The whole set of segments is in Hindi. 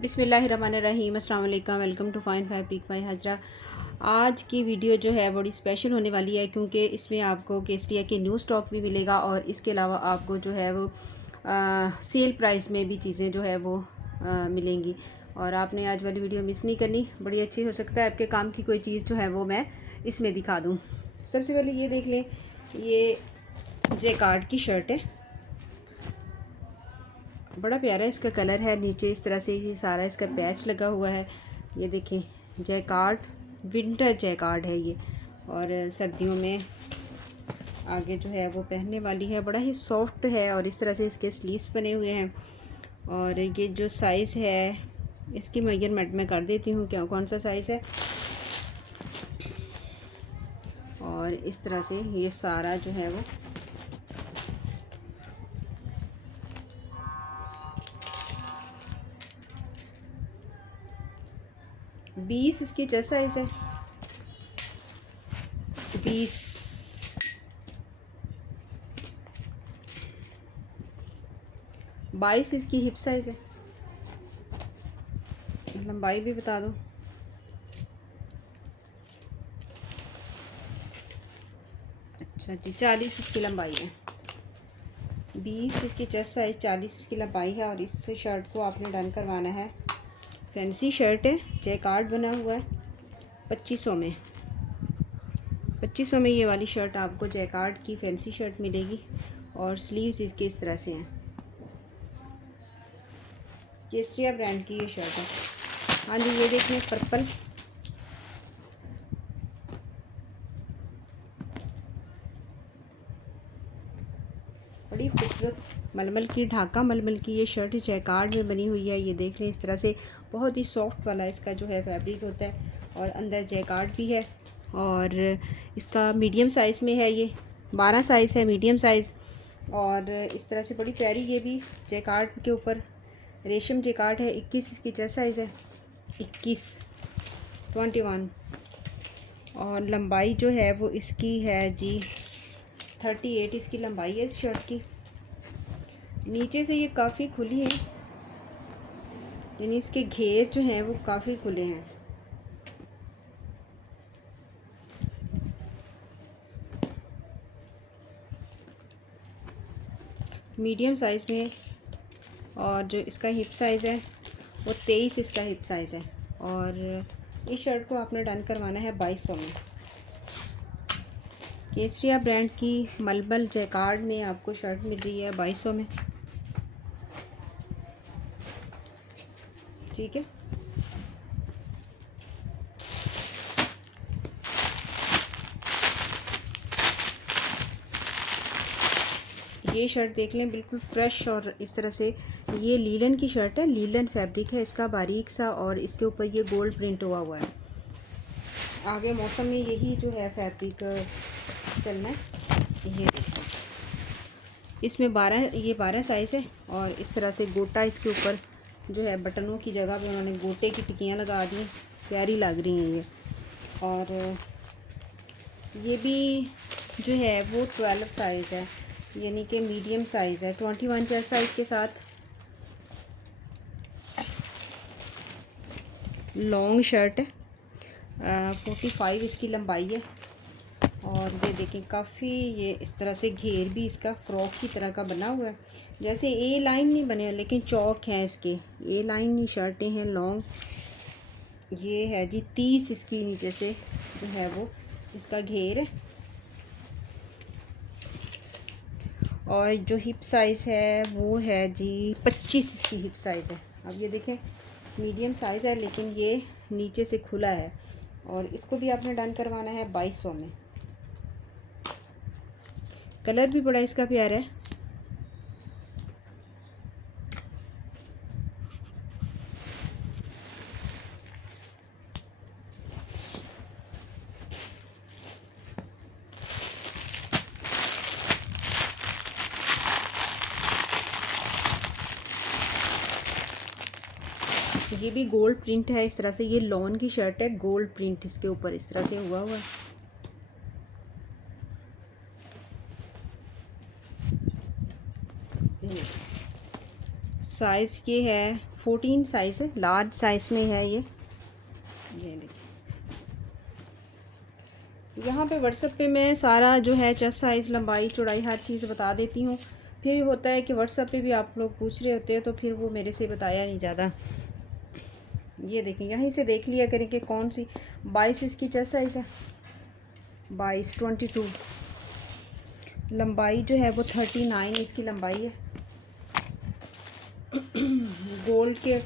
बिस्मिल्लाहिर्रहमानिर्रहीम, अस्सलाम वालेकुम, welcome to Fine Fabric by Hajra. आज की वीडियो जो है बड़ी स्पेशल होने वाली है क्योंकि इसमें आपको केसरिया के न्यू स्टॉक भी मिलेगा और इसके अलावा आपको जो है वो सेल प्राइस में भी चीज़ें जो है वो मिलेंगी। और आपने आज वाली वीडियो मिस नहीं करनी, बड़ी अच्छी हो सकता है आपके काम की कोई चीज़ जो है वो मैं इसमें दिखा दूँ। सबसे पहले ये देख लें, ये जैकार्ड की शर्ट है, बड़ा प्यारा इसका कलर है। नीचे इस तरह से ये सारा इसका पैच लगा हुआ है। ये देखें, जैकार्ड विंटर जैकार्ड है ये, और सर्दियों में आगे जो है वो पहनने वाली है। बड़ा ही सॉफ्ट है और इस तरह से इसके स्लीव्स बने हुए हैं। और ये जो साइज़ है इसकी मेजरमेंट मैं कर देती हूँ क्या कौन सा साइज़ है। और इस तरह से ये सारा जो है वो बीस इसकी चेस्ट साइज़ है, 20। 22 इसकी हिप साइज़ है। लंबाई भी बता दो। अच्छा जी, 40 इसकी लंबाई है। 20 इसकी चेस्ट साइज़, 40 इसकी लंबाई है। और इस शर्ट को आपने डन करवाना है। फैंसी शर्ट है, जैकार्ड बना हुआ है। 2500 में 2500 में ये वाली शर्ट आपको जैकार्ड की फैंसी शर्ट मिलेगी। और स्लीव्स इसके इस तरह से हैं। केसरिया ब्रांड की ये शर्ट है। हाँ जी, ये देखें, पर्पल, बड़ी खूबसूरत मलमल की, ढाका मलमल की ये शर्ट जैकार्ड में बनी हुई है। ये देख लें, इस तरह से बहुत ही सॉफ्ट वाला इसका जो है फैब्रिक होता है। और अंदर जैकार्ड भी है। और इसका मीडियम साइज़ में है, ये 12 साइज़ है, मीडियम साइज़। और इस तरह से बड़ी प्यारी, ये भी जैकार्ड के ऊपर रेशम जैकार्ड है। 21 इसकी चेस्ट साइज़ है, 21। और लंबाई जो है वो इसकी है जी 38 इसकी लंबाई है इस शर्ट की। नीचे से ये काफ़ी खुली है, यानी इसके घेर जो हैं वो काफ़ी खुले हैं। मीडियम साइज़ में है। और जो इसका हिप साइज़ है वो 23 इसका हिप साइज़ है। और इस शर्ट को आपने डन करवाना है 2200 में। केसरिया ब्रांड की मलमल जैकार्ड में आपको शर्ट मिल रही है 2200 में। ठीक है, ये शर्ट देख लें, बिल्कुल फ्रेश। और इस तरह से ये लीलन की शर्ट है, लीलन फैब्रिक है इसका, बारीक सा। और इसके ऊपर ये गोल्ड प्रिंट हुआ हुआ है। आगे मौसम में यही जो है फैब्रिक चलना है। ये देखो, इसमें 12 साइज़ है। और इस तरह से गोटा इसके ऊपर जो है बटनों की जगह पे उन्होंने गोटे की टिक्कियाँ लगा दी, प्यारी लग रही हैं ये। और ये भी जो है वो 12 साइज़ है, यानी कि मीडियम साइज़ है। 21 चेस्ट साइज़ के साथ लॉन्ग शर्ट है। 45 इसकी लंबाई है। और ये देखें, काफ़ी ये इस तरह से घेर भी इसका फ्रॉक की तरह का बना हुआ है। जैसे ए लाइन नहीं बने लेकिन चौक हैं इसके, ए लाइन शर्टें हैं लॉन्ग। ये है जी 30 इसकी नीचे से जो है वो इसका घेर है। और जो हिप साइज़ है वो है जी 25 इसकी हिप साइज़ है। अब ये देखें, मीडियम साइज़ है लेकिन ये नीचे से खुला है। और इसको भी आपने डन करवाना है 2200 में। कलर भी बड़ा इसका प्यारा है। ये भी गोल्ड प्रिंट है इस तरह से, ये लॉन की शर्ट है, गोल्ड प्रिंट इसके ऊपर इस तरह से हुआ है। साइज़ ये है 14 साइज़ है, लार्ज साइज़ में है ये देखिए। यहाँ पे व्हाट्सएप पे मैं सारा जो है चेस्ट साइज़, लंबाई, चौड़ाई हर चीज़ बता देती हूँ। फिर होता है कि व्हाट्सएप पे भी आप लोग पूछ रहे होते हैं तो फिर वो मेरे से बताया नहीं ज़्यादा। ये देखें, यहीं से देख लिया करें कि कौन सी 22 इसकी चेस्ट साइज़ है, 22 लंबाई जो है वो 39 इसकी लंबाई है। गोल्ड के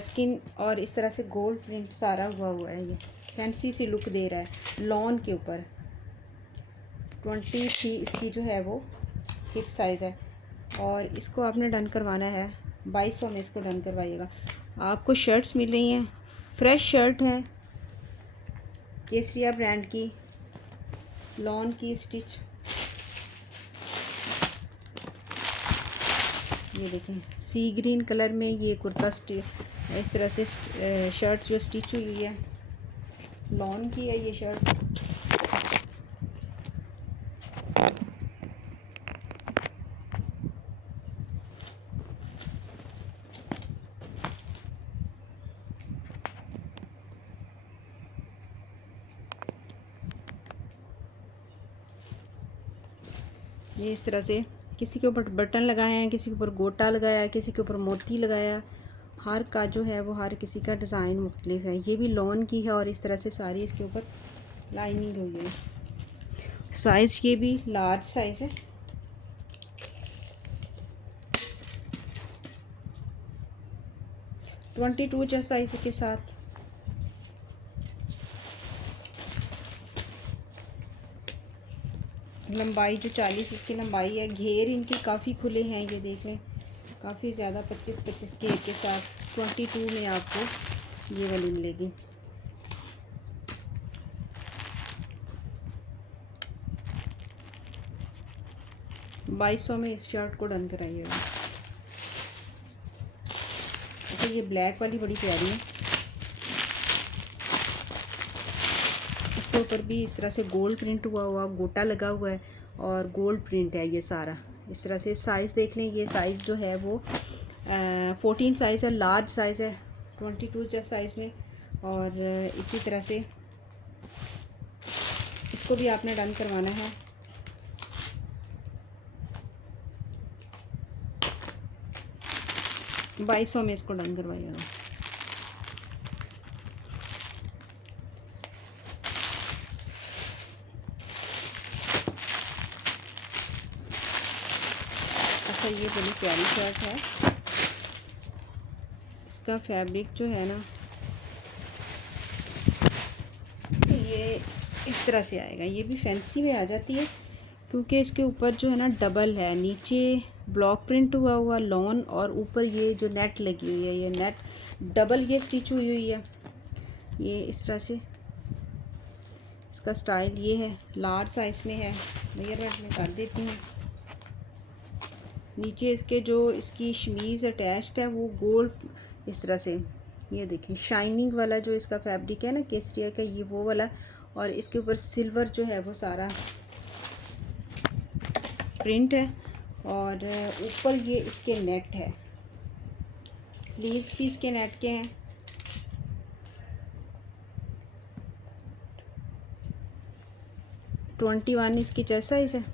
स्किन और इस तरह से गोल्ड प्रिंट सारा हुआ है। ये फैंसी सी लुक दे रहा है लॉन के ऊपर। 23 इसकी जो है वो हिप साइज़ है और इसको आपने डन करवाना है 2200 में। इसको डन करवाइएगा। आपको शर्ट्स मिल रही हैं, फ्रेश शर्ट है, केसरिया ब्रांड की, लॉन की स्टिच। ये देखें सी ग्रीन कलर में ये कुर्ता इस तरह से शर्ट जो स्टिच हुई है, लॉन की है ये शर्ट। ये इस तरह से किसी के ऊपर बटन लगाए हैं, किसी के ऊपर गोटा लगाया है, किसी के ऊपर मोती लगाया। हर का जो है वो हर किसी का डिज़ाइन मुख्तलिफ है। ये भी लॉन की है और इस तरह से सारी इसके ऊपर लाइनिंग हुई है। साइज़ ये भी लार्ज साइज़ है। ट्वेंटी टू साइज़ के साथ लंबाई जो 40 इसकी लंबाई है। घेर इनके काफ़ी खुले हैं, ये देख लें, काफ़ी ज़्यादा 25 घेर के साथ 22 में आपको ये वाली मिलेगी। $2200 में इस शर्ट को डन कराइएगा। अच्छा ये ब्लैक वाली बड़ी प्यारी है, इसके ऊपर भी इस तरह से गोल्ड प्रिंट हुआ गोटा लगा हुआ है और गोल्ड प्रिंट है ये सारा इस तरह से। साइज़ देख लें, ये साइज़ जो है वो 14 साइज़ है, लार्ज साइज़ है 22 साइज़ में। और इसी तरह से इसको भी आपने डन करवाना है। $2200 में इसको डन करवाइएगा। अच्छा ये बड़ी प्यारी शर्ट है, इसका फैब्रिक जो है ना ये इस तरह से आएगा। ये भी फैंसी में आ जाती है क्योंकि इसके ऊपर जो है ना डबल है, नीचे ब्लॉक प्रिंट हुआ लॉन और ऊपर ये जो नेट लगी हुई है, ये नेट डबल ये स्टिच हुई है। ये इस तरह से इसका स्टाइल ये है, लार्ज साइज़ में है। मेजरमेंट में कर देती हूँ। नीचे इसके जो इसकी शमीज़ अटैच्ड है वो गोल्ड इस तरह से, ये देखिए शाइनिंग वाला जो इसका फैब्रिक है ना केसरिया का, ये वो वाला। और इसके ऊपर सिल्वर जो है वो सारा प्रिंट है और ऊपर ये इसके नेट है। स्लीव्स भी इसके नेट के हैं। ट्वेंटी 21 इसकी चेस्ट साइज़ है,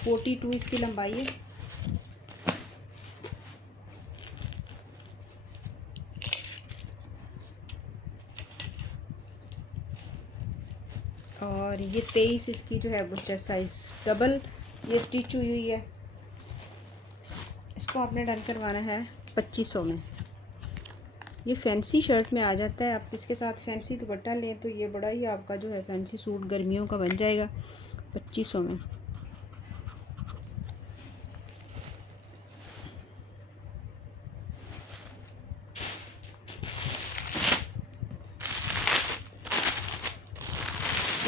42 इसकी लंबाई है। और ये 23 इसकी जो है वो चेस्ट साइज़, डबल ये स्टिच हुई है। इसको आपने डन करवाना है 2500 में। ये फैंसी शर्ट में आ जाता है। आप इसके साथ फैंसी दुपट्टा लें तो ये बड़ा ही आपका जो है फैंसी सूट गर्मियों का बन जाएगा 2500 में।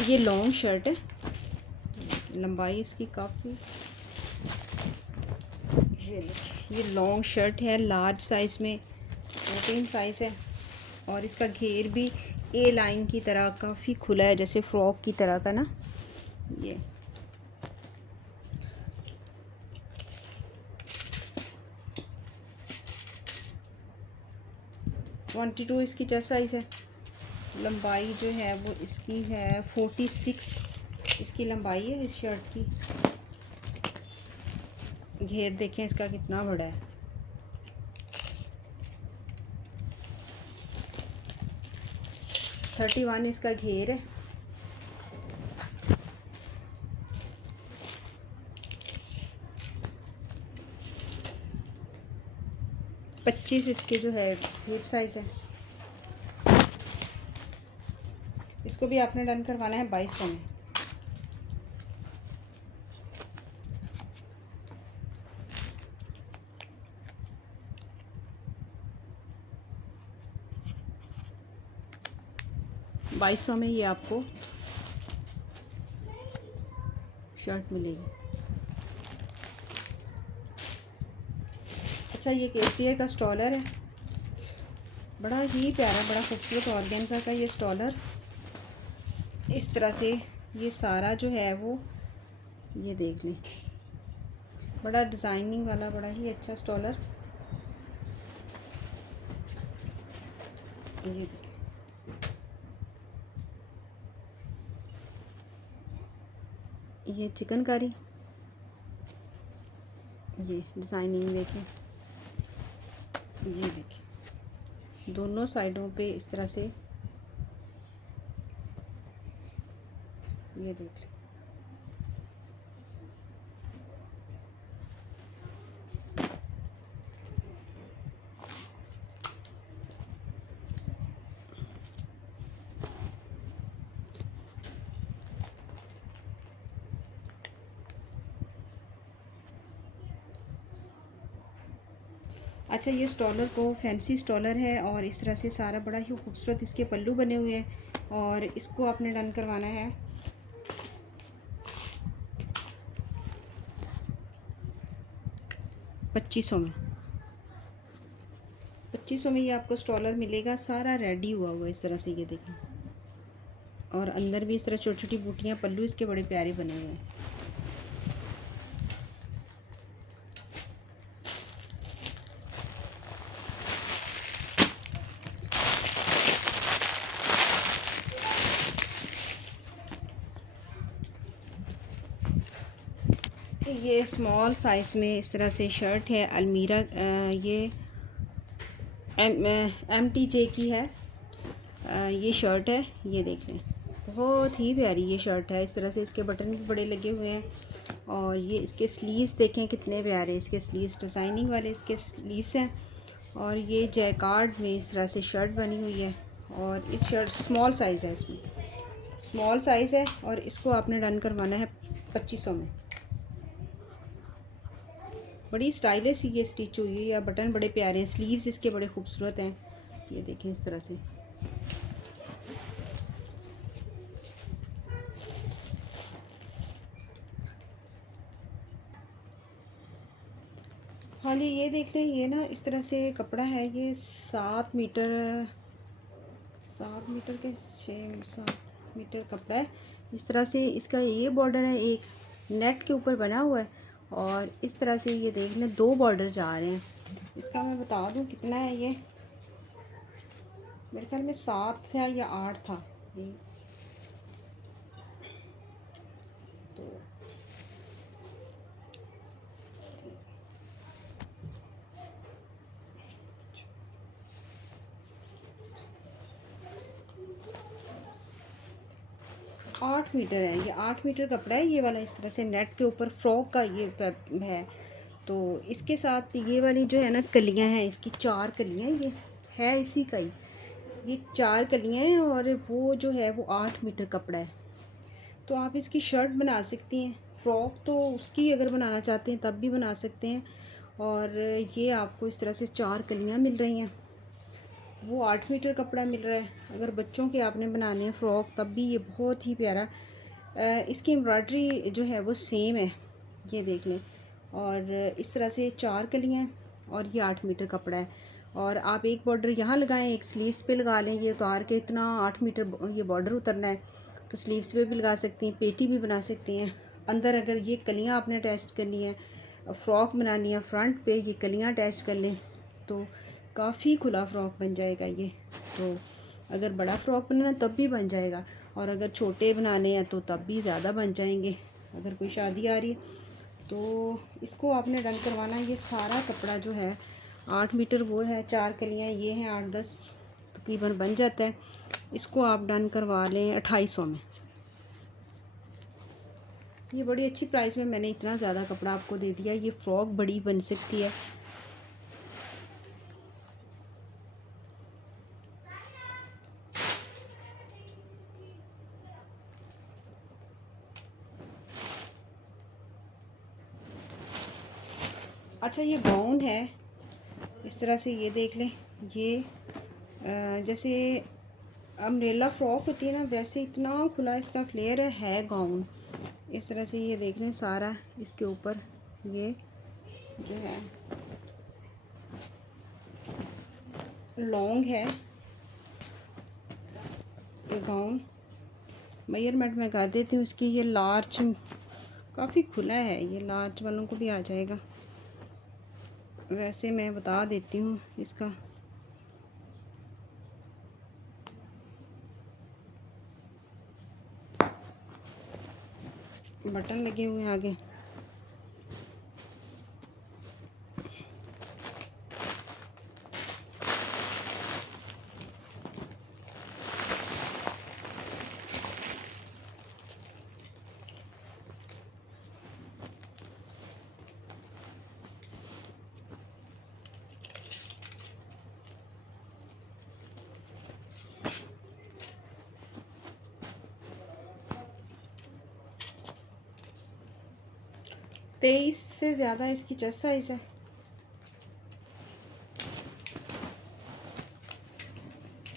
ये लॉन्ग शर्ट है, लंबाई इसकी काफ़ी, ये लॉन्ग शर्ट है, लार्ज साइज़ में 14 साइज़ है। और इसका घेर भी ए लाइन की तरह काफ़ी खुला है, जैसे फ्रॉक की तरह का ना। ये 22 इसकी चेस्ट साइज़ है। लंबाई जो है वो इसकी है 46 इसकी लंबाई है इस शर्ट की। घेर देखें इसका कितना बड़ा है। 31 इसका घेर है। पच्चीस इसके जो है स्लीप साइज़ है। इसको भी आपने डन करवाना है 2200 में। $2200 में ये आपको शर्ट मिलेगी। अच्छा, ये केसरियर का स्टॉलर है, बड़ा ही प्यारा, बड़ा खूबसूरत ऑर्गेन्जा का ये स्टॉलर। इस तरह से ये सारा जो है वो, ये देख लें, बड़ा डिज़ाइनिंग वाला, बड़ा ही अच्छा स्टॉलर। ये देखें, ये चिकनकारी, ये डिज़ाइनिंग देखें, ये देखें दोनों साइडों पे इस तरह से, ये देख लें। अच्छा, ये स्टॉलर को फैंसी स्टॉलर है और इस तरह से सारा बड़ा ही खूबसूरत इसके पल्लू बने हुए हैं और इसको आपने डन करवाना है 2500 में। 2500 में ये आपको स्टॉलर मिलेगा, सारा रेडी हुआ हुआ इस तरह से, ये देखें। और अंदर भी इस तरह छोटी छोटी बूटियाँ, पल्लू इसके बड़े प्यारे बने हुए हैं। ये स्मॉल साइज़ में इस तरह से शर्ट है अलमीरा, ये MTJ की है। ये शर्ट है, ये देख लें, बहुत ही प्यारी ये शर्ट है। इस तरह से इसके बटन भी बड़े लगे हुए हैं और ये इसके स्लीव्स देखें कितने प्यारे, इसके स्लीव्स डिज़ाइनिंग वाले इसके स्लीव्स हैं। और ये जैकार्ड में इस तरह से शर्ट बनी हुई है और इस शर्ट स्मॉल साइज़ है, इसमें स्मॉल साइज़ है और इसको आपने डन करवाना है 2500 में। बड़ी स्टाइलिश ये स्टिच हुई है, या बटन बड़े प्यारे हैं, स्लीव्स इसके बड़े खूबसूरत हैं, ये देखें इस तरह से। हाँ जी, ये देख लें, ये ना इस तरह से कपड़ा है, ये 7 मीटर के 7 मीटर कपड़ा है। इस तरह से इसका ये बॉर्डर है, एक नेट के ऊपर बना हुआ है और इस तरह से ये देख लें 2 बॉर्डर जा रहे हैं। इसका मैं बता दूं कितना है, ये मेरे ख्याल में 7 था या 8 था ये, तो 8 मीटर है। ये 8 मीटर कपड़ा है ये वाला, इस तरह से नेट के ऊपर फ्रॉक का ये है। तो इसके साथ ये वाली जो है ना कलियां हैं, इसकी 4 कलियां, ये है इसी का ही, ये 4 कलियां हैं और वो जो है वो 8 मीटर कपड़ा है। तो आप इसकी शर्ट बना सकती हैं, फ्रॉक तो उसकी अगर बनाना चाहते हैं तब भी बना सकते हैं। और ये आपको इस तरह से 4 कलियां मिल रही हैं, वो 8 मीटर कपड़ा मिल रहा है। अगर बच्चों के आपने बनाने हैं फ़्रॉक तब भी ये बहुत ही प्यारा। इसकी एम्ब्रॉयडरी जो है वो सेम है, ये देख लें। और इस तरह से 4 कलियाँ हैं और ये 8 मीटर कपड़ा है। और आप एक बॉर्डर यहाँ लगाएं, एक स्लीव्स पे लगा लें, ये उतार के इतना 8 मीटर ये बॉर्डर उतरना है तो स्लीव्स पे भी लगा सकती हैं, पेटी भी बना सकती हैं। अंदर अगर ये कलियाँ आपने अटैच करनी है, फ़्रॉक बनानी है, फ्रंट पे ये कलियाँ अटैच कर लें तो काफ़ी खुला फ़्रॉक बन जाएगा ये। तो अगर बड़ा फ़्रॉक बनाना तब भी बन जाएगा, और अगर छोटे बनाने हैं तो तब भी ज़्यादा बन जाएंगे। अगर कोई शादी आ रही है तो इसको आपने डन करवाना है। ये सारा कपड़ा जो है 8 मीटर वो है, 4 कलियाँ ये हैं, 8-10 तकरीबन बन जाता है। इसको आप डन करवा लें 2800 में। ये बड़ी अच्छी प्राइस में मैंने इतना ज़्यादा कपड़ा आपको दे दिया। ये फ़्रॉक बड़ी बन सकती है। अच्छा, ये गाउन है, इस तरह से ये देख लें। ये जैसे अम्ब्रेला फ्रॉक होती है ना, वैसे इतना खुला इसका फ्लेयर है गाउन। इस तरह से ये देख लें सारा इसके ऊपर ये जो है लॉन्ग है गाउन। मेजरमेंट मैं कर देती हूँ इसकी। ये लार्ज काफ़ी खुला है, ये लार्ज वालों को भी आ जाएगा। वैसे मैं बता देती हूँ इसका। बटन लगे हुए हैं आगे। तेईस से ज़्यादा इसकी चेस्ट साइज़ है।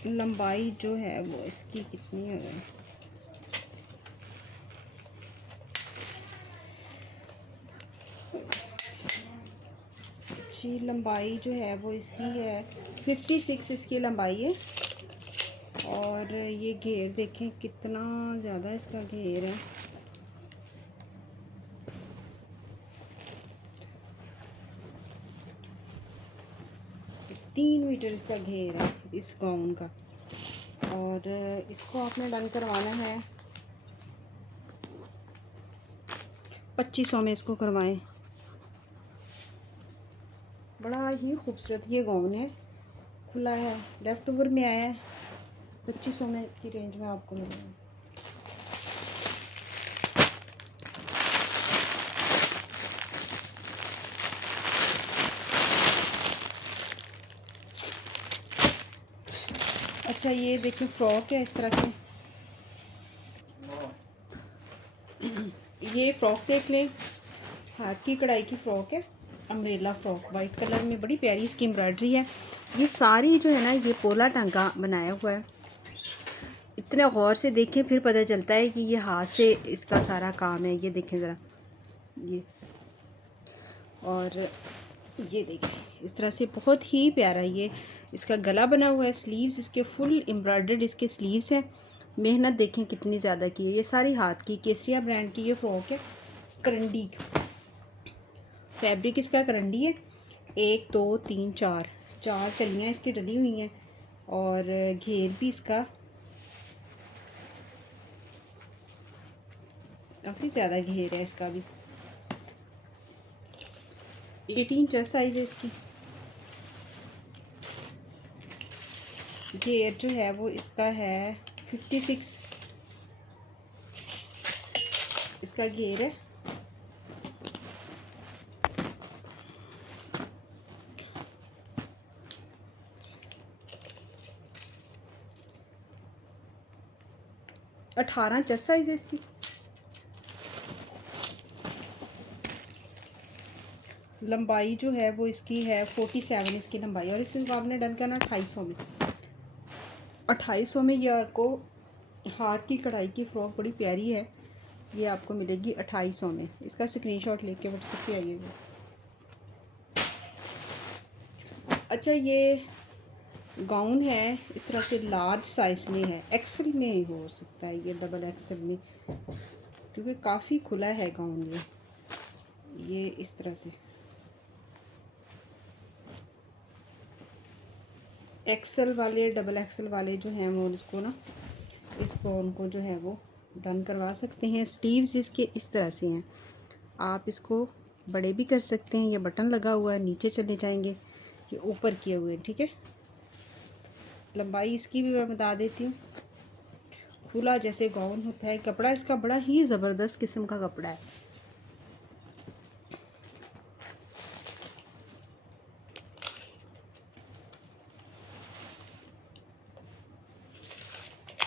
लंबाई जो है वो इसकी कितनी है, जी लंबाई जो है वो इसकी है 56 इसकी लंबाई है। और ये घेर देखें कितना ज़्यादा इसका घेर है। 3 मीटर इसका घेर है इस गाउन का। और इसको आपने डन करवाना है 2500 में। इसको करवाएं। बड़ा ही खूबसूरत ये गाउन है, खुला है, लेफ्ट ओवर में आया है। 2500 में की रेंज में आपको मिलेगा। अच्छा, ये देखिए फ्रॉक है इस तरह से। ये फ्रॉक देख लें, हाथ की कढ़ाई की फ़्रॉक है, अम्ब्रेला फ़्रॉक वाइट कलर में। बड़ी प्यारी इसकी एम्ब्रॉयडरी है। ये सारी जो है ना ये पोला टांका बनाया हुआ है। इतने गौर से देखें फिर पता चलता है कि ये हाथ से इसका सारा काम है। ये देखें ज़रा ये, और ये देखें इस तरह से बहुत ही प्यारा ये इसका गला बना हुआ है। स्लीव्स इसके फुल एम्ब्रॉयडर्ड इसके स्लीव्स हैं। मेहनत देखें कितनी ज़्यादा की है। ये सारी हाथ की केसरिया ब्रांड की ये फ़्रॉक है। करंडी फैब्रिक इसका करंडी है। 1 2 3 4 कलियाँ इसकी डली हुई हैं। और घेर भी इसका काफ़ी ज़्यादा घेर है इसका भी। 18 चेस्ट साइज़ है इसकी। घेर जो है वो इसका है 56 इसका घेर है। अठारह चेस्ट साइज़ है इसकी। लंबाई जो है वो इसकी है 47 इसकी लंबाई। और इसको आपने डन करना 2800 में। 2800 में ये आपको हाथ की कढ़ाई की फ़्रॉक बड़ी प्यारी है। ये आपको मिलेगी 2800 में। इसका स्क्रीनशॉट लेके व्हाट्सएप पे आइएगा। अच्छा, ये गाउन है इस तरह से, लार्ज साइज़ में है, एक्सेल में हो सकता है ये, डबल एक्सेल में, क्योंकि काफ़ी खुला है गाउन ये इस तरह से। एक्सेल वाले, डबल एक्सेल वाले जो हैं वो इसको उनको जो है वो डन करवा सकते हैं। स्लीव्स इसके इस तरह से हैं, आप इसको बड़े भी कर सकते हैं। ये बटन लगा हुआ है, नीचे चले जाएंगे, ये ऊपर किए हुए हैं, ठीक है। लंबाई इसकी भी मैं बता देती हूँ। खुला जैसे गाउन होता है, कपड़ा इसका बड़ा ही ज़बरदस्त किस्म का कपड़ा है।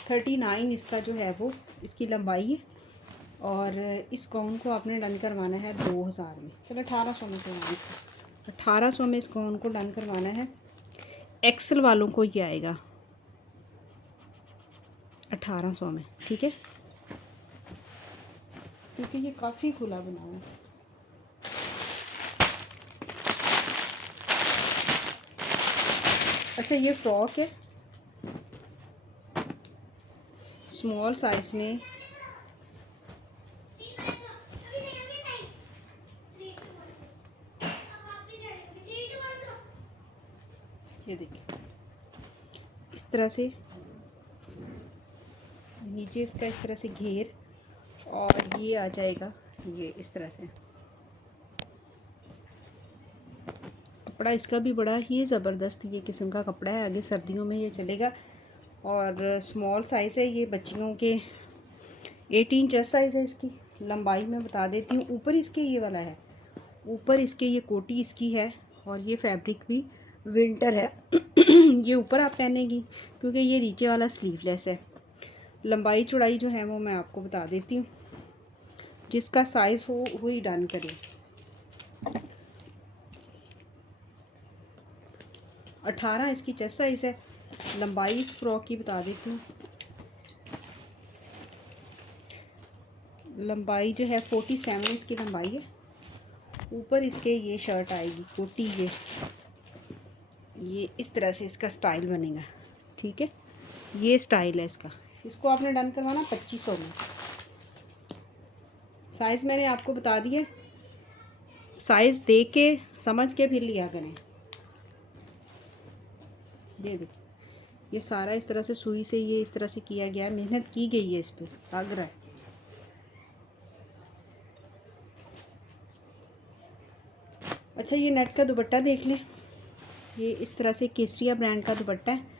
थर्टी 39 इसका जो है वो इसकी लंबाई है। और इस गाउन को आपने डन करवाना है 2000 में, चलो 1800 में करवाना है इसको। 1800 में इस गाउन को डन करवाना है। एक्सल वालों को ये आएगा 1800 में, ठीक है, क्योंकि ये काफ़ी खुला बना हुआ है। अच्छा, ये फ्रॉक है स्मॉल साइज में। ये देखिए इस तरह से नीचे इसका इस तरह से घेर, और ये आ जाएगा ये इस तरह से। कपड़ा इसका भी बड़ा ही ज़बरदस्त ये किस्म का कपड़ा है, आगे सर्दियों में ये चलेगा। और स्मॉल साइज़ है ये बच्चियों के, 18 चेस्ट साइज़ है इसकी। लंबाई मैं बता देती हूँ। ऊपर इसके ये वाला है, ऊपर इसके ये कोटी इसकी है, और ये फैब्रिक भी विंटर है। ये ऊपर आप पहनेगी क्योंकि ये नीचे वाला स्लीवलेस है। लंबाई चौड़ाई जो है वो मैं आपको बता देती हूँ, जिसका साइज़ हो वही डन करें। 18 इसकी चेस्ट साइज़ है। लंबाई इस फ्रॉक की बता देती हूँ, लंबाई जो है 47 इसकी लंबाई है। ऊपर इसके ये शर्ट आएगी कोटी, ये इस तरह से इसका स्टाइल बनेगा, ठीक है। ये स्टाइल है इसका। इसको आपने डन करवाना 2500 में। साइज़ मैंने आपको बता दिया, साइज़ देख के समझ के फिर लिया करें। ये देखो ये सारा इस तरह से सुई से ये इस तरह से किया गया है, मेहनत की गई है इस पर, लग रहा है। अच्छा, ये नेट का दुपट्टा देख लें। ये इस तरह से केसरिया ब्रांड का दुपट्टा है।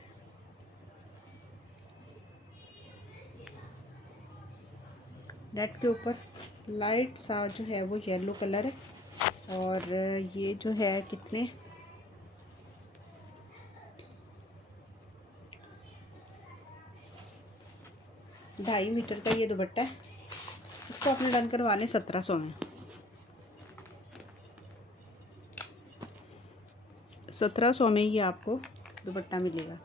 नेट के ऊपर लाइट सा जो है वो येलो कलर है, और ये जो है कितने 2.5 मीटर का ये दुपट्टा है। इसको आपने डन करवा लें 1700 में। 1700 में ये आपको दुपट्टा मिलेगा।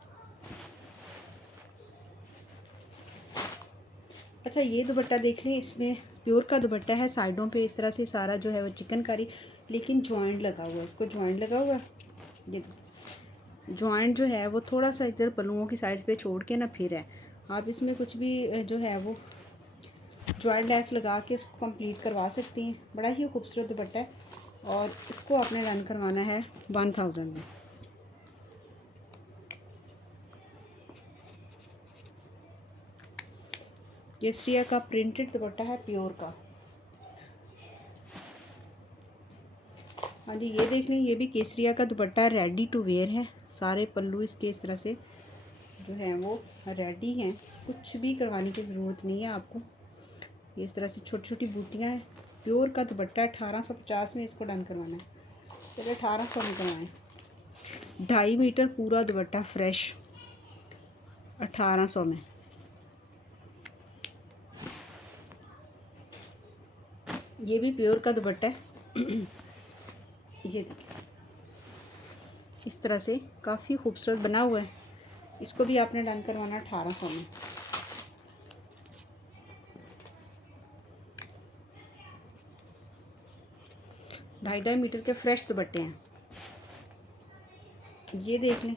अच्छा, ये दुपट्टा देख लें, इसमें प्योर का दुपट्टा है। साइडों पे इस तरह से सारा जो है वो चिकनकारी, लेकिन जॉइंट लगा हुआ है, इसको जॉइंट लगा हुआ है। ये जॉइंट जो है वो थोड़ा सा इधर पल्लुओं की साइड पे छोड़ के ना फिर है। आप इसमें कुछ भी जो है वो जॉइंट लेस लगा के इसको कंप्लीट करवा सकती हैं। बड़ा ही खूबसूरत दुपट्टा है, और इसको आपने रन करवाना है 1000 में। केसरिया का प्रिंटेड दुपट्टा है, प्योर का। हाँ जी, ये देख लें, ये भी केसरिया का दुपट्टा रेडी टू वेयर है। सारे पल्लू इसके इस तरह से जो हैं वो रेडी हैं, कुछ भी करवाने की ज़रूरत नहीं है आपको। ये इस तरह से छोटी छोटी बूटियाँ हैं। प्योर का दुपट्टा 1850 में इसको डन करवाना है। चलिए 1800 में करवाएं। 2.5 मीटर पूरा दुपट्टा फ्रेश 1800 में। ये भी प्योर का दुपट्टा है। ये इस तरह से काफ़ी खूबसूरत बना हुआ है। इसको भी आपने डन करवाना 1800 में। ढाई 2.5 मीटर के फ्रेश दुपट्टे हैं। ये देख लें,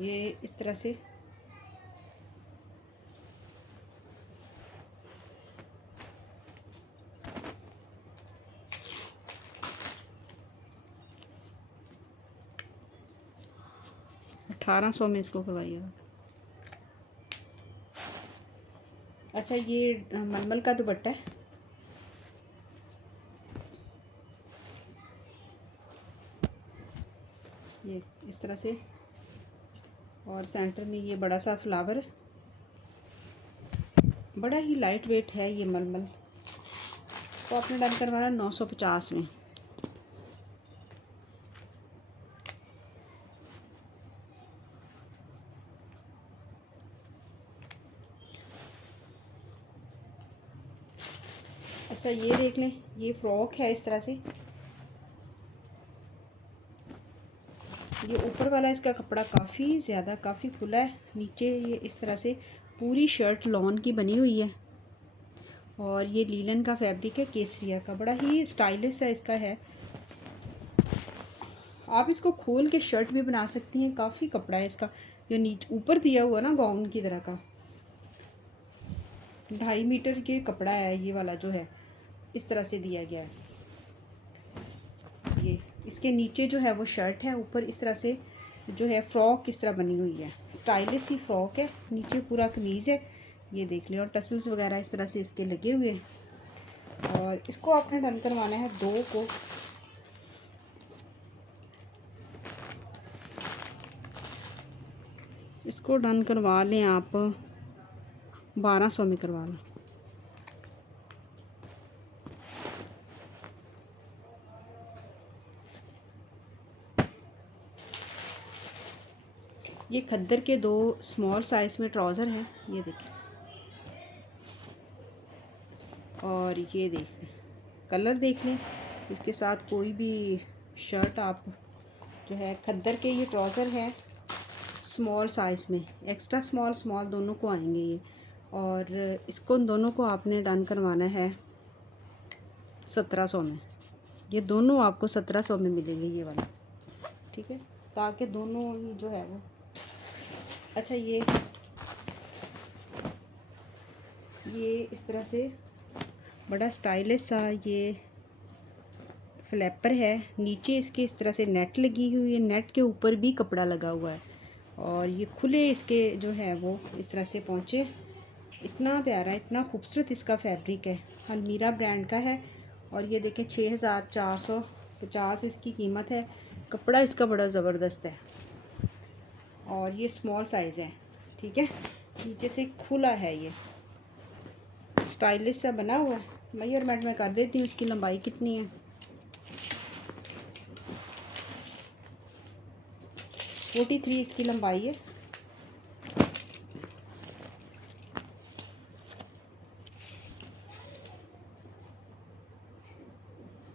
ये इस तरह से 1800 में इसको करवाइएगा। अच्छा ये मलमल का दुपट्टा है, ये इस तरह से, और सेंटर में ये बड़ा सा फ्लावर, बड़ा ही लाइट वेट है ये मलमल। तो आपने डन करवाना 950 में। अच्छा ये देख लें, ये फ्रॉक है इस तरह से, ये ऊपर वाला इसका कपड़ा काफ़ी ज़्यादा काफ़ी खुला है, नीचे ये इस तरह से पूरी शर्ट लॉन की बनी हुई है, और ये लीलन का फैब्रिक है, केसरिया का, बड़ा ही स्टाइलिश है इसका है। आप इसको खोल के शर्ट भी बना सकती हैं, काफ़ी कपड़ा है इसका। ये नीचे ऊपर दिया हुआ ना गाउन की तरह का, 2.5 मीटर के कपड़ा है ये वाला जो है, इस तरह से दिया गया है। ये इसके नीचे जो है वो शर्ट है, ऊपर इस तरह से जो है फ्रॉक इस तरह बनी हुई है, स्टाइलिश सी फ्रॉक है, नीचे पूरा कमीज़ है, ये देख लें, और टसल्स वगैरह इस तरह से इसके लगे हुए हैं। और इसको आपने डन करवाना है 2 को, इसको डन करवा लें आप 1200 में करवा लें। ये खद्दर के 2 स्मॉल साइज़ में ट्राउज़र हैं, ये देखें, और ये देख लें, कलर देख लें, इसके साथ कोई भी शर्ट आप जो है, खद्दर के ये ट्राउज़र है स्मॉल साइज़ में, एक्स्ट्रा स्मॉल स्मॉल दोनों को आएंगे ये, और इसको दोनों को आपने डन करवाना है 1700 में। ये दोनों आपको 1700 में मिलेंगे ये वाला, ठीक है, ताकि दोनों ही जो है वो। अच्छा ये इस तरह से बड़ा स्टाइलिश सा ये फ्लैपर है, नीचे इसके इस तरह से नेट लगी हुई है, नेट के ऊपर भी कपड़ा लगा हुआ है, और ये खुले इसके जो है वो इस तरह से पहुँचे, इतना प्यारा, इतना खूबसूरत इसका फैब्रिक है, अलमीरा ब्रांड का है। और ये देखें 6450 इसकी कीमत है, कपड़ा इसका बड़ा ज़बरदस्त है, और ये स्मॉल साइज़ है, ठीक है, नीचे से खुला है, ये स्टाइलिश सा बना हुआ है। मेजरमेंट में कर देती हूँ, इसकी लंबाई कितनी है, 43 इसकी लंबाई है।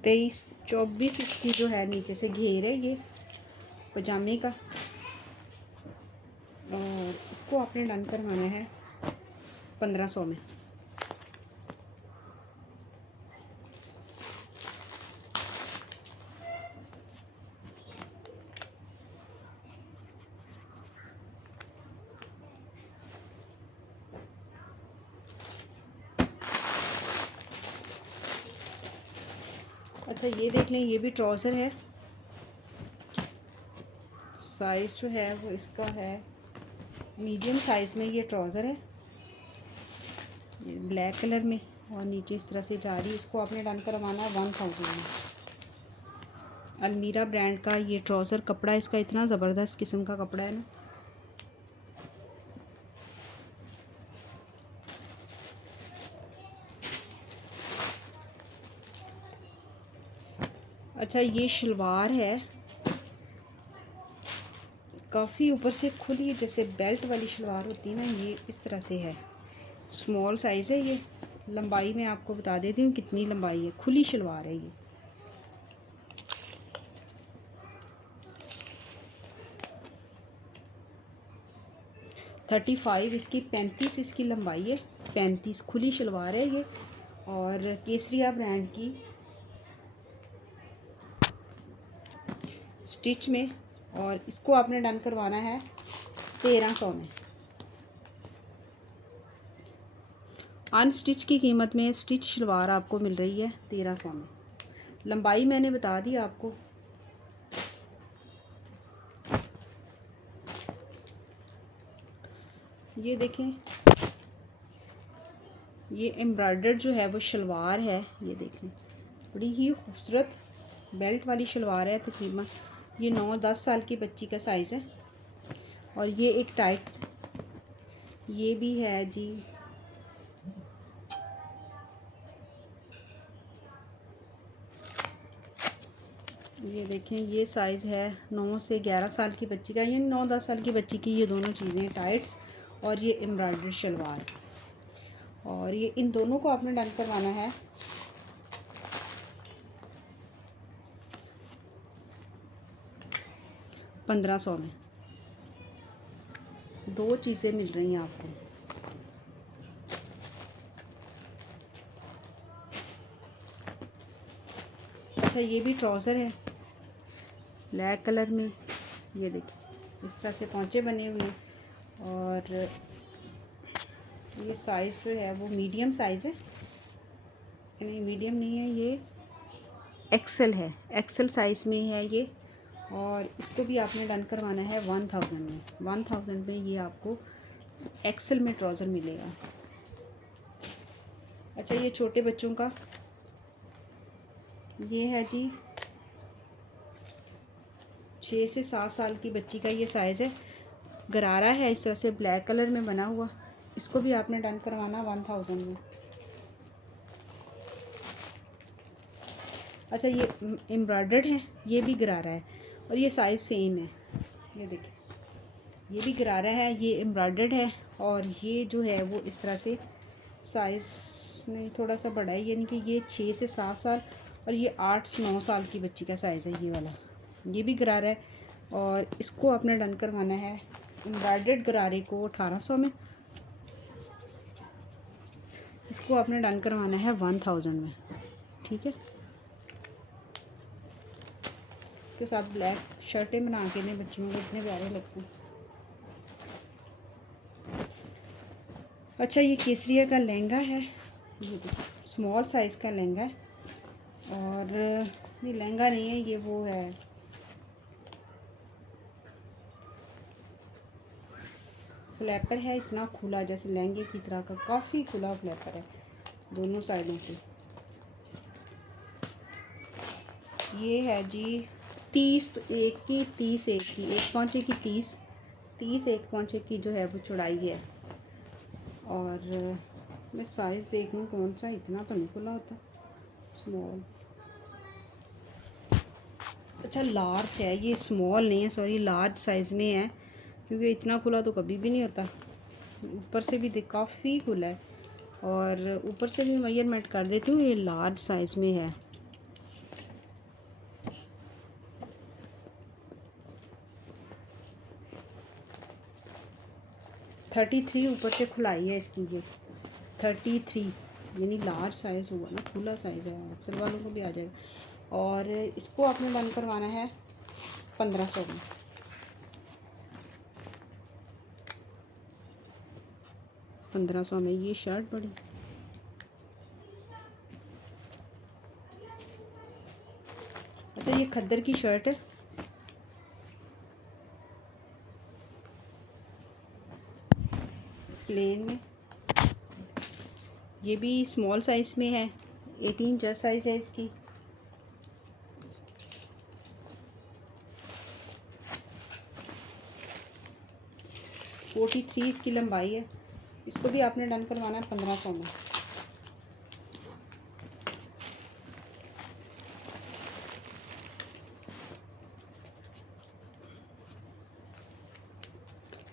तेईस 24 इसकी जो है नीचे से घेर है ये पजामे का, और इसको आपने डन करवाना है 1500 में। अच्छा ये देख लें, ये भी ट्राउज़र है, साइज़ जो है वो इसका है मीडियम साइज़ में, ये ट्राउज़र है, ये ब्लैक कलर में, और नीचे इस तरह से जा रही है, इसको आपने डन करवाना है 1000 में। अलमीरा ब्रांड का ये ट्राउज़र, कपड़ा इसका इतना ज़बरदस्त किस्म का कपड़ा है ना। अच्छा ये शलवार है, काफ़ी ऊपर से खुली, जैसे बेल्ट वाली शलवार होती है ना, ये इस तरह से है, स्मॉल साइज़ है ये, लंबाई मैं आपको बता देती हूँ कितनी लंबाई है, खुली शलवार है ये। थर्टी 35 इसकी, 35 इसकी लंबाई है, 35 खुली शलवार है ये, और केसरिया ब्रांड की स्टिच में, और इसको आपने डन करवाना है 1300 में। अनस्टिच की कीमत में स्टिच शलवार आपको मिल रही है 1300 में। लंबाई मैंने बता दी आपको, ये देखें, ये एम्ब्रॉयडर्ड जो है वो शलवार है। ये देखें, बड़ी ही खूबसूरत बेल्ट वाली शलवार है। तकरीबन ये 9-10 साल की बच्ची का साइज़ है। और ये एक टाइट्स ये भी है जी। ये देखें, ये साइज़ है 9 से 11 साल की बच्ची का। ये 9-10 साल की बच्ची की ये दोनों चीज़ें, टाइट्स और ये एम्ब्रॉयडर्ड शलवार। और ये इन दोनों को आपने डन करवाना है 1500 में। 2 चीज़ें मिल रही हैं आपको। अच्छा, ये भी ट्राउज़र है ब्लैक कलर में। ये देखिए, इस तरह से पौंचे बने हुए हैं। और ये साइज़ जो है वो मीडियम साइज़ है, नहीं मीडियम नहीं है, ये एक्सेल है, एक्सेल साइज़ में है ये। और इसको भी आपने डन करवाना है 1000 में। 1000 में ये आपको एक्सेल में ट्राउज़र मिलेगा। अच्छा, ये छोटे बच्चों का ये है जी, 6 से 7 साल की बच्ची का ये साइज़ है। गरारा है इस तरह से ब्लैक कलर में बना हुआ। इसको भी आपने डन करवाना 1000 में। अच्छा, ये एम्ब्रॉयडर्ड है, ये भी गरारा है और ये साइज़ सेम है। ये देखिए, ये भी गरारा है, ये एम्ब्रॉयडर्ड है। और ये जो है वो इस तरह से साइज़ नहीं, थोड़ा सा बड़ा है, यानी कि ये 6 से 7 साल और ये 8 से 9 साल की बच्ची का साइज़ है ये वाला। ये भी गरारा है और इसको आपने डन करवाना है एम्ब्रॉयडर्ड गरारे को 1800 में। इसको आपने डन करवाना है 1000 में। ठीक है, इसके साथ ब्लैक शर्टें बना के दें बच्चों को, इतने प्यारे लगते हैं। अच्छा, ये केसरिया का लहंगा है, ये स्मॉल साइज़ का लहंगा है। और ये लहंगा नहीं है, ये वो है फ्लैपर है, इतना खुला जैसे लहंगे की तरह का, काफ़ी खुला फ्लैपर है दोनों साइडों से। ये है जी 30 एक की, 30 एक की, एक पौंचे की 30 एक पौंचे की जो है वो चौड़ाई है। और मैं साइज़ देख लूँ कौन सा, इतना तो नहीं खुला होता, स्मॉल। अच्छा, लार्ज है ये, स्मॉल नहीं है, सॉरी, लार्ज साइज़ में है, क्योंकि इतना खुला तो कभी भी नहीं होता। ऊपर से भी देख काफ़ी खुला है। और ऊपर से भी मेजरमेंट कर देती हूँ, ये लार्ज साइज़ में है। थर्टी 33 ऊपर से खुलाई है इसकी, ये 33 यानी लार्ज साइज़ हुआ ना, खुला साइज़ है, एक्सेल वालों को भी आ जाएगा। और इसको आपने बंद करवाना है 1500 में। 1500 में ये शर्ट बड़ी। अच्छा, ये खद्दर की शर्ट है, प्लेन में, ये भी स्मॉल साइज़ में है, 18 जस्ट साइज़ है इसकी। फोर्टी 43 इसकी लंबाई है। इसको भी आपने डन करवाना है 1500 में।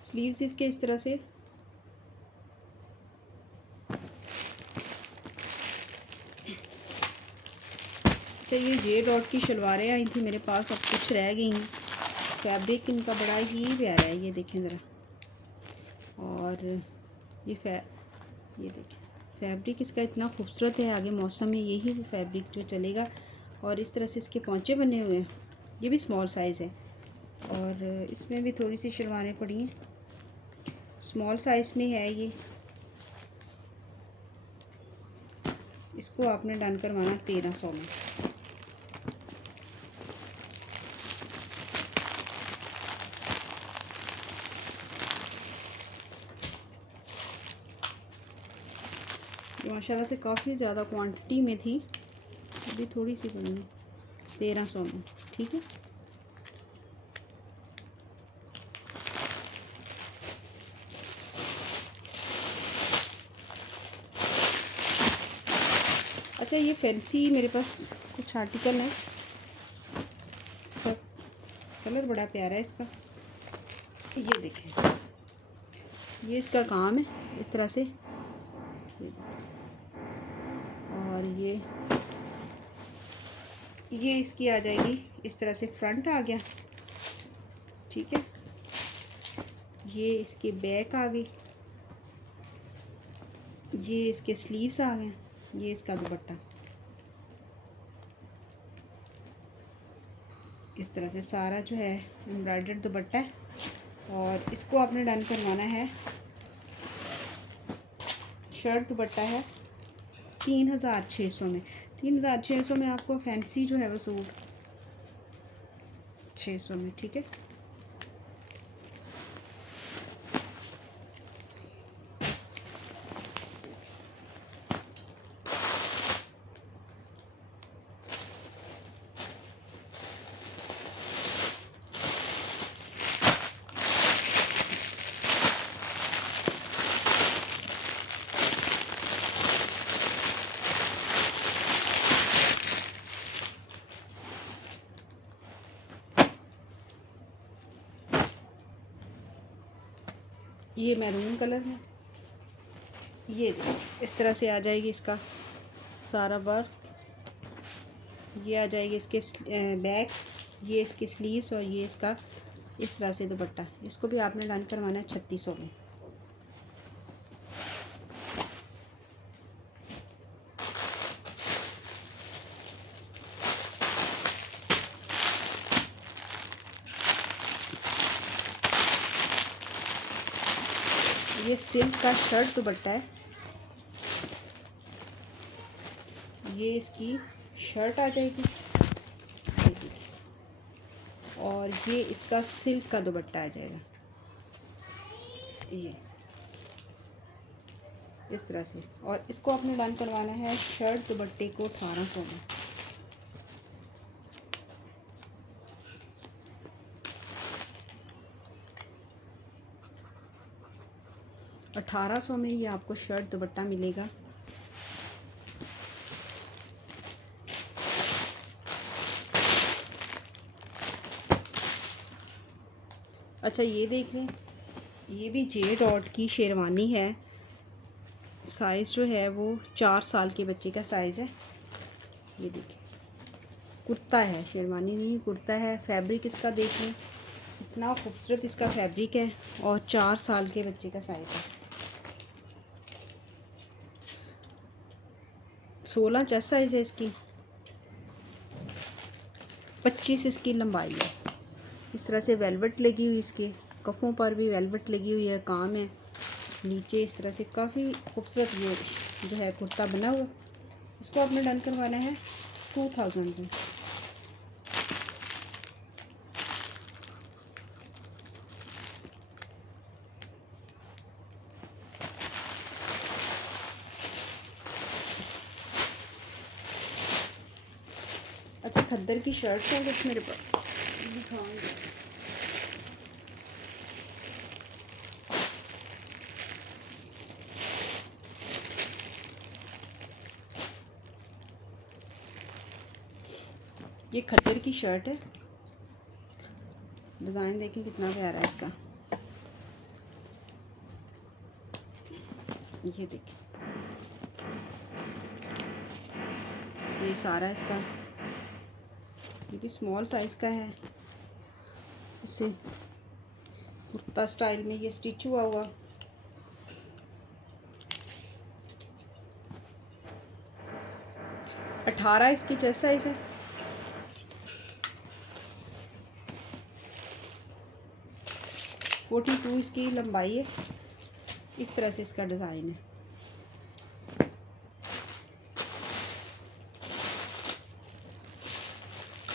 स्लीव्स इसके इस तरह से, अच्छा, ये जे डॉट की शलवारें आई थी मेरे पास, अब कुछ रह गई हैं। फैब्रिक इनका बड़ा ही प्यारा है, ये देखें ज़रा। और ये देखें, फैब्रिक इसका इतना खूबसूरत है, आगे मौसम में यही फैब्रिक जो चलेगा। और इस तरह से इसके पौंचे बने हुए हैं, ये भी स्मॉल साइज़ है। और इसमें भी थोड़ी सी शलवारें पड़ी हैं, स्मॉल साइज़ में है ये। इसको आपने डन करवाना 1300 में। माशाल्लाह से काफ़ी ज़्यादा क्वांटिटी में थी, अभी थोड़ी सी बनी, 1300 में। ठीक है, अच्छा ये फैंसी मेरे पास कुछ आर्टिकल है, इसका कलर बड़ा प्यारा है इसका। ये देखें, ये इसका काम है इस तरह से, और ये इसकी आ जाएगी इस तरह से, फ्रंट आ गया। ठीक है, ये इसके बैक आ गई, ये इसके स्लीव्स आ गए, ये इसका दुपट्टा। इस तरह से सारा जो है एम्ब्रॉयडर्ड दुपट्टा है, और इसको आपने डन करवाना है। शर्ट दुपट्टा है 3600 में। 3600 में आपको फैंसी जो है वो सूट 600 में। ठीक है, ये मैरून कलर है। ये इस तरह से आ जाएगी इसका सारा वर्क, ये आ जाएगी इसके बैक, ये इसकी स्लीव्स, और ये इसका इस तरह से दुपट्टा। इसको भी आपने डन करवाना है 3600 में। ये सिल्क का शर्ट दुपट्टा है, ये इसकी शर्ट आ जाएगी, और ये इसका सिल्क का दुपट्टा आ जाएगा। ये इस तरह से, और इसको आपने डन करवाना है शर्ट दुपट्टे को 1800 में। अठारह सौ में ये आपको शर्ट दुपट्टा मिलेगा। अच्छा ये देख लें, ये भी जे डॉट की शेरवानी है, साइज़ जो है वो 4 साल के बच्चे का साइज़ है। ये देखिए, कुर्ता है, शेरवानी नहीं कुर्ता है। फैब्रिक इसका देख लें, इतना खूबसूरत इसका फैब्रिक है, और 4 साल के बच्चे का साइज़ है। 16 चेस्ट साइज़ है इसकी, 25 इसकी लंबाई है। इस तरह से वेलवेट लगी हुई, इसके कफ़ों पर भी वेलवेट लगी हुई है, काम है। नीचे इस तरह से काफ़ी खूबसूरत ये जो है कुर्ता बना हुआ। इसको आपने डन करवाना है 2000 में। अच्छा खद्दर की शर्ट है कुछ मेरे पास, दिखाऊंगी। ये खद्दर की शर्ट है, डिज़ाइन देखिए कितना प्यारा है इसका। ये देखिए, ये सारा इसका, ये भी स्मॉल साइज़ का है। इसे कुर्ता स्टाइल में ये स्टिच हुआ 18 इसकी चेस्ट साइज़ है। फोर्टी 42 इसकी लंबाई है। इस तरह से इसका डिज़ाइन है।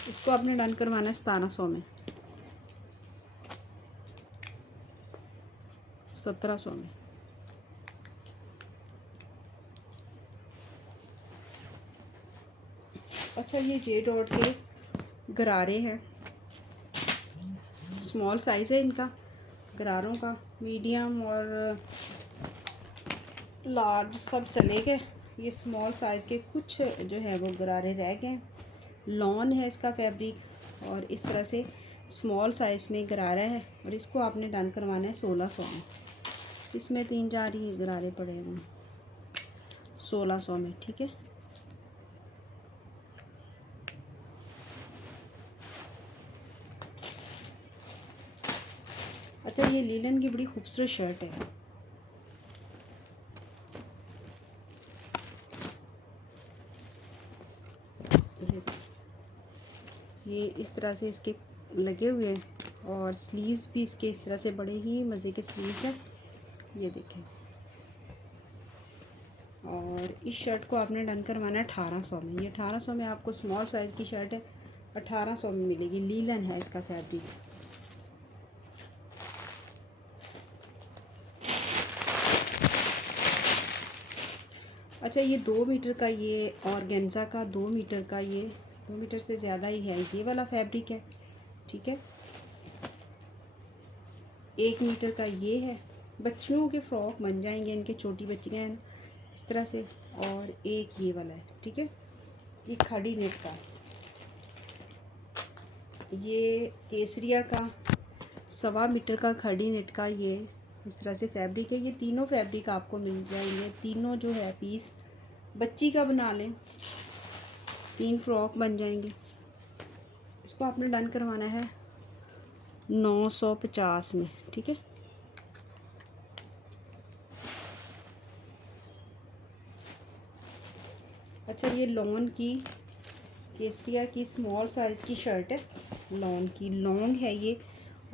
इसको आपने डन करवाना है 1700 में, 1700 में। अच्छा, ये जे डॉट के गरारे हैं, स्मॉल साइज़ है इनका गरारों का, मीडियम और लार्ज सब चले गए। ये स्मॉल साइज़ के कुछ जो है वो गरारे रह गए। लॉन है इसका फैब्रिक और इस तरह से स्मॉल साइज़ में गरारा है और इसको आपने डन करवाना है 1600 में। इसमें 3-4 ही गरारे पड़े हुए 1600 में, ठीक है। अच्छा, ये लीलन की बड़ी खूबसूरत शर्ट है। ये इस तरह से इसके लगे हुए हैं और स्लीव्स भी इसके इस तरह से बड़े ही मज़े के स्लीव्स हैं, ये देखें। और इस शर्ट को आपने डन करवाना है 1800 में। ये 1800 में आपको स्मॉल साइज़ की शर्ट है, 1800 में मिलेगी। लीलन है इसका फैब्रिक। अच्छा, ये 2 मीटर का, ये ऑर्गेन्जा का 2 मीटर का, ये 2 मीटर से ज़्यादा ही है, ये वाला फैब्रिक है, ठीक है। 1 मीटर का ये है। बच्चियों के फ्रॉक बन जाएंगे, इनके छोटी बच्चियाँ हैं इस तरह से। और एक ये वाला है, ठीक है। ये खड़ी नेट का, ये केसरिया का 1.25 मीटर का खड़ी नेट का, ये इस तरह से फैब्रिक है। ये तीनों फैब्रिक आपको मिल जाएंगे। तीनों जो है पीस बच्ची का बना लें, 3 फ्रॉक बन जाएंगे। इसको आपने डन करवाना है 950 में, ठीक है। अच्छा, ये लॉन की केसरिया की स्मॉल साइज़ की शर्ट है, लॉन की, लॉन्ग है ये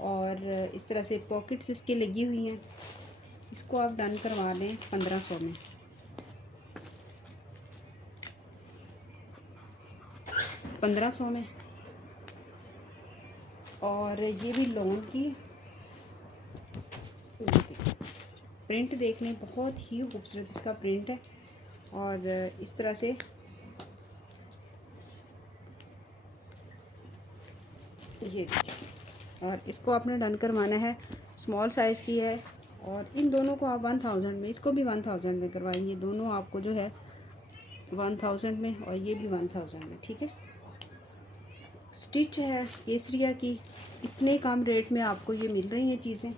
और इस तरह से पॉकेट्स इसके लगी हुई हैं। इसको आप डन करवा लें 1500 में। 1500 में। और ये भी लॉन की, प्रिंट देख लें, बहुत ही खूबसूरत इसका प्रिंट है और इस तरह से ये देखिए। और इसको आपने डन करवाना है, स्मॉल साइज़ की है और इन दोनों को आप 1000 में, इसको भी 1000 में करवाएंगे। दोनों आपको जो है 1000 में और ये भी 1000 में, ठीक है। स्टिच है केसरिया की, इतने कम रेट में आपको ये मिल रही हैं चीज़ें।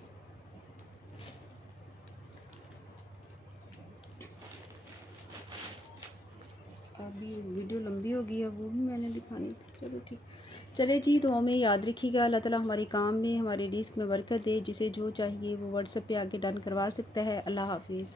अभी वीडियो लंबी हो गई है, वो भी मैंने दिखानी थी। चलो ठीक, चले जी। तो हमें याद रखिएगा, अल्लाह ताला हमारे काम में, हमारे रिस्क में बरकत दे। जिसे जो चाहिए वो व्हाट्सएप पे आके डन करवा सकता है। अल्लाह हाफिज़।